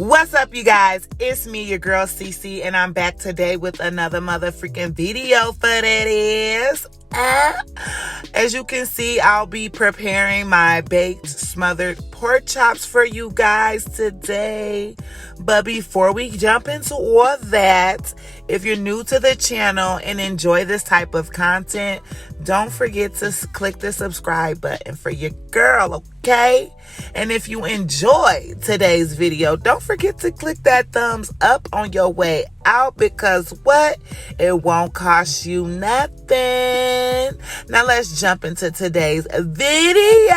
What's up, you guys? It's me, your girl Cece, and I'm back today with another motherfucking video for that is. As you can see, I'll be preparing my baked smothered pork chops for you guys today. But before we jump into all that, if you're new to the channel and enjoy this type of content, don't forget to click the subscribe button for your girl, okay? And if you enjoy today's video, don't forget to click that thumbs up on your way out, because what? It won't cost you nothing. Now let's jump into today's video.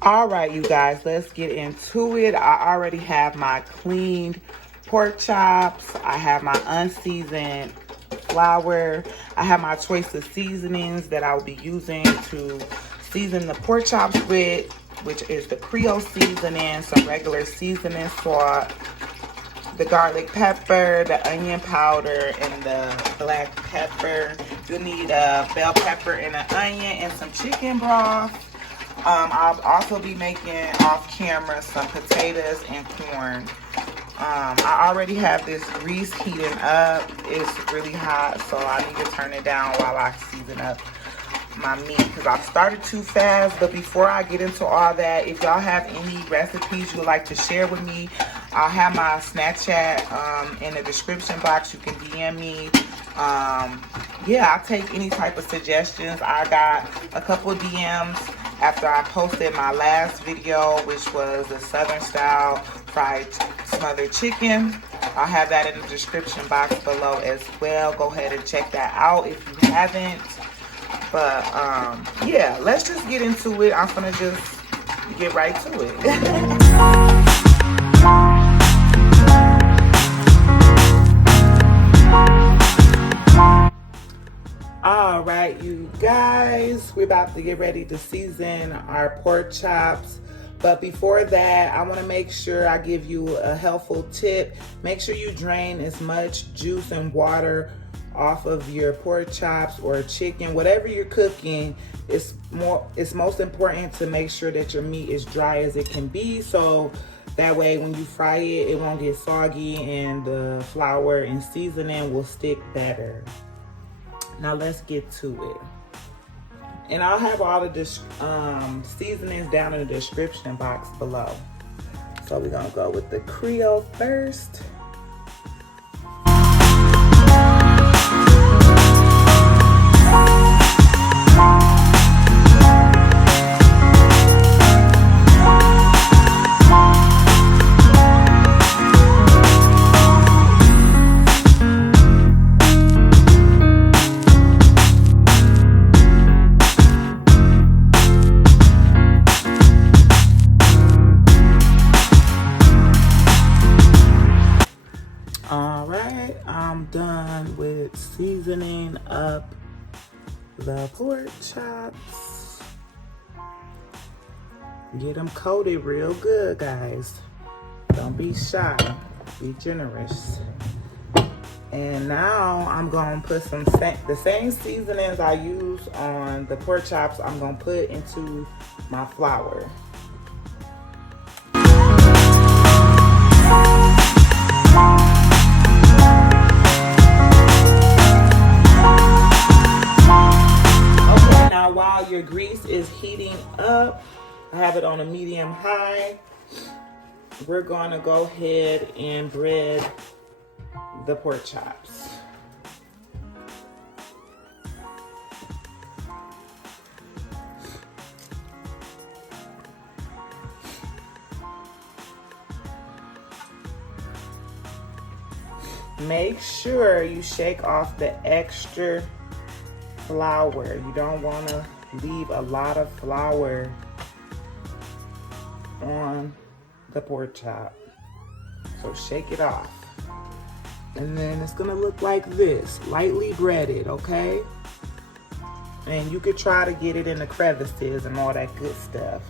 All right, you guys, let's get into it. I already have my cleaned pork chops. I have my unseasoned flour. I have my choice of seasonings that I'll be using to season the pork chops with, which is the Creole seasoning, some regular seasoning salt, the garlic pepper, the onion powder, and the black pepper. You'll need a bell pepper and an onion and some chicken broth. I'll also be making off camera some potatoes and corn. I already have this grease heating up. It's really hot, so I need to turn it down while I season up my meat, because I've started too fast. But before I get into all that, if y'all have any recipes you would like to share with me, I'll have my Snapchat in the description box. You can DM me. Yeah, I'll take any type of suggestions. I got a couple DMs after I posted my last video, which was the Southern style fried smothered chicken. I'll have that in the description box below as well. Go ahead and check that out if you haven't. But yeah, let's just get into it. I'm gonna just get right to it. All right, you guys, we're about to get ready to season our pork chops. But before that, I want to make sure I give you a helpful tip. Make sure you drain as much juice and water off of your pork chops or chicken, whatever you're cooking. It's most important to make sure that your meat is dry as it can be, so that way when you fry it, it won't get soggy and the flour and seasoning will stick better. Now let's get to it. And I'll have all of this seasonings down in the description box below. So we're gonna go with the Creole first. I'm done with seasoning up the pork chops. Get them coated real good, guys. Don't be shy, be generous. And now I'm gonna put the same seasonings I use on the pork chops, I'm gonna put into my flour. While your grease is heating up, I have it on a medium high. We're going to go ahead and bread the pork chops. Make sure you shake off the extra flour. You don't want to leave a lot of flour on the pork chop. So shake it off. And then it's gonna look like this, lightly breaded, okay? And you could try to get it in the crevices and all that good stuff.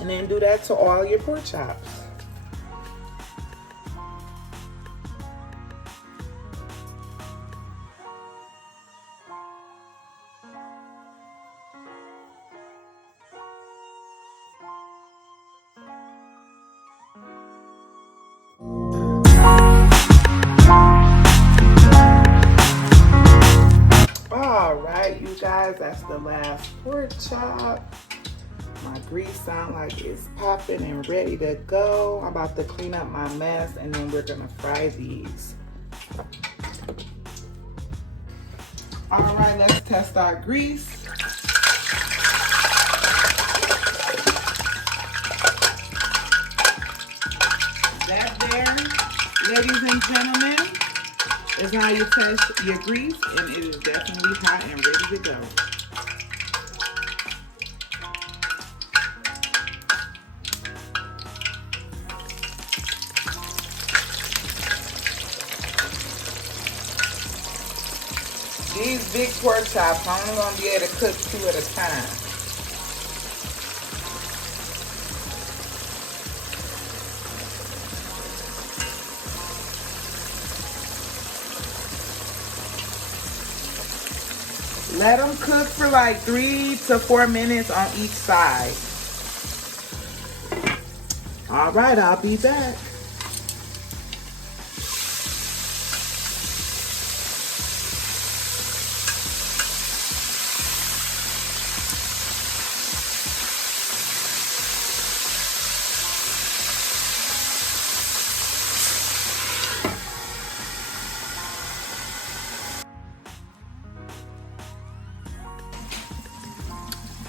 And then do that to all your pork chops. guys. That's the last pork chop. My grease sound like it's popping and ready to go. I'm about to clean up my mess and then we're gonna fry these. All right, let's test our grease. That there, ladies and gentlemen, is how you test your grease, and it is definitely hot and ready to go. These big pork chops, I'm only gonna be able to cook 2 at a time. Let them cook for like 3 to 4 minutes on each side. All right, I'll be back.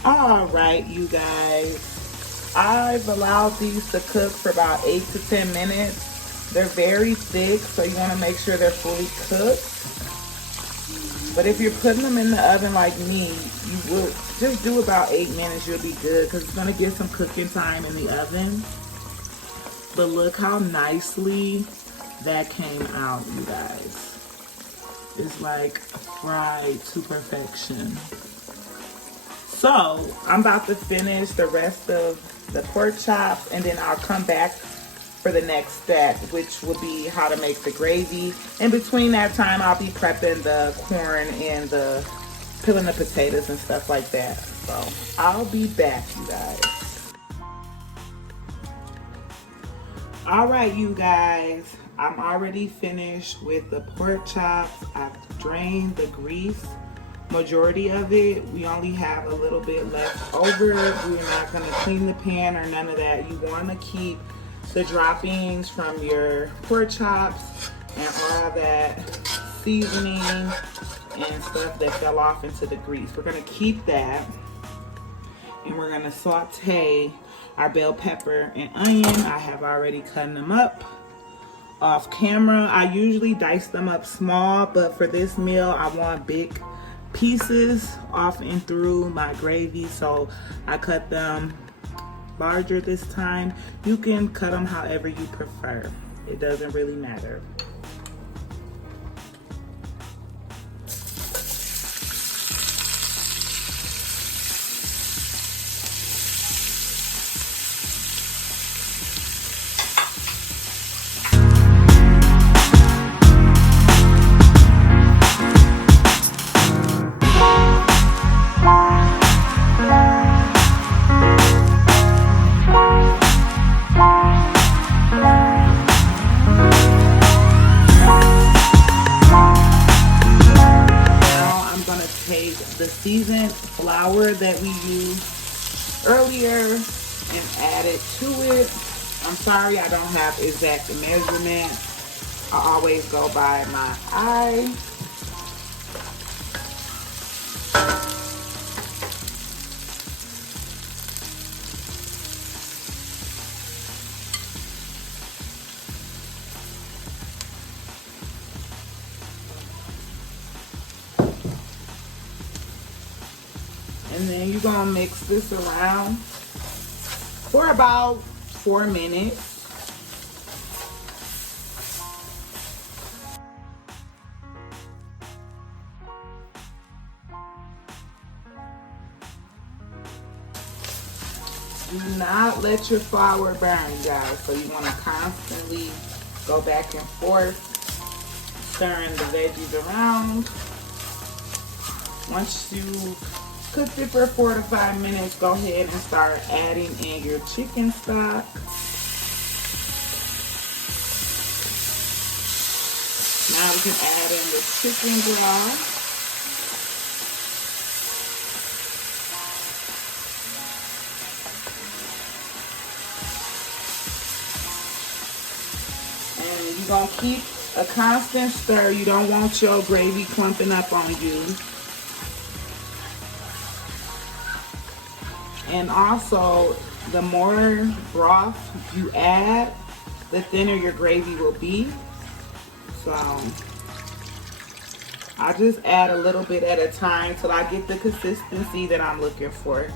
All right, you guys, I've allowed these to cook for about 8 to 10 minutes. They're very thick, so you want to make sure they're fully cooked. But if you're putting them in the oven like me, you will just do about 8 minutes. You'll be good because it's going to get some cooking time in the oven. But look how nicely that came out, you guys. It's like fried to perfection. So I'm about to finish the rest of the pork chops, and then I'll come back for the next step, which will be how to make the gravy. In between that time, I'll be prepping the corn and peeling the potatoes and stuff like that. So I'll be back, you guys. All right, you guys, I'm already finished with the pork chops. I've drained the grease. Majority of it, we only have a little bit left over. We're not going to clean the pan or none of that. You want to keep the droppings from your pork chops and all that seasoning and stuff that fell off into the grease. We're going to keep that, and we're going to saute our bell pepper and onion. I have already cut them up off camera. I usually dice them up small, but for this meal I want big pieces off and through my gravy, so I cut them larger this time. You can cut them however you prefer. It doesn't really matter. The seasoned flour that we used earlier and add it to it. I'm sorry I don't have exact measurement. I always go by my eye. And then you're gonna mix this around for about 4 minutes. Do not let your flour burn, guys. So you wanna constantly go back and forth, stirring the veggies around. Once you cooked it for 4 to 5 minutes, go ahead and start adding in your chicken stock. Now we can add in the chicken broth. You're gonna keep a constant stir. You don't want your gravy clumping up on you. And also, the more broth you add, the thinner your gravy will be. So I just add a little bit at a time till I get the consistency that I'm looking for.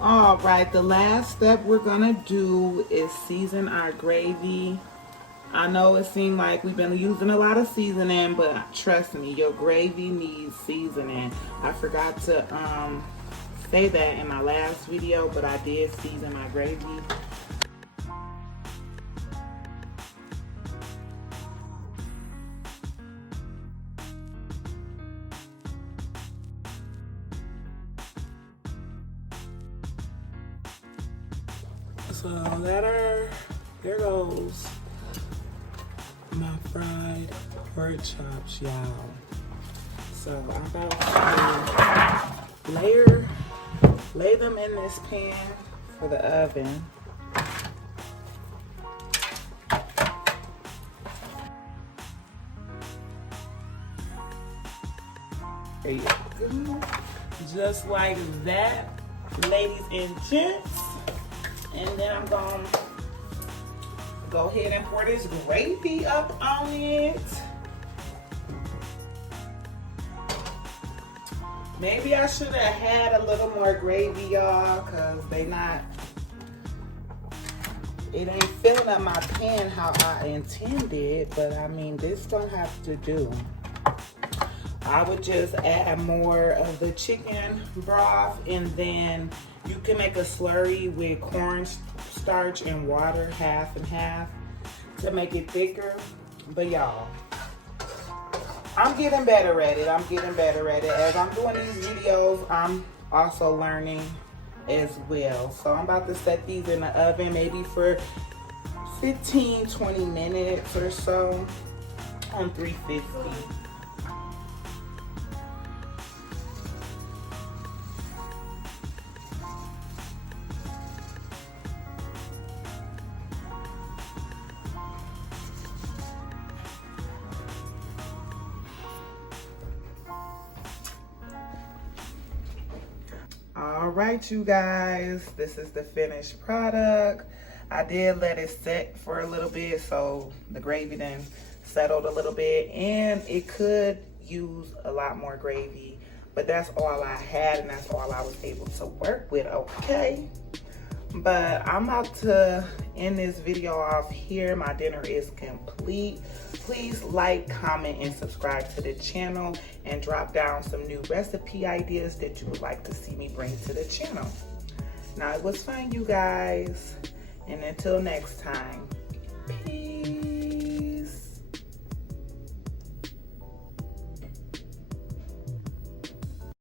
All right, the last step we're gonna do is season our gravy. I know it seemed like we've been using a lot of seasoning, but trust me, your gravy needs seasoning. I forgot to say that in my last video, but I did season my gravy. So there goes my fried pork chops, y'all. So I'm about to lay them in this pan for the oven. There you go. Just like that, ladies and gents. And then I'm gonna go ahead and pour this gravy up on it. Maybe I should have had a little more gravy, y'all, cause it ain't filling up my pan how I intended, but I mean, this don't have to do. I would just add more of the chicken broth, and then you can make a slurry with cornstarch and water, half and half, to make it thicker. But y'all, I'm getting better at it. As I'm doing these videos, I'm also learning as well. So I'm about to set these in the oven maybe for 15-20 minutes or so on 350. All right, you guys, this is the finished product. I did let it set for a little bit so the gravy then settled a little bit, and it could use a lot more gravy, but that's all I had and that's all I was able to work with, okay? But I'm about to end this video off here. My dinner is complete. Please like, comment, and subscribe to the channel, and drop down some new recipe ideas that you would like to see me bring to the channel. Now, it was fun, you guys, and until next time.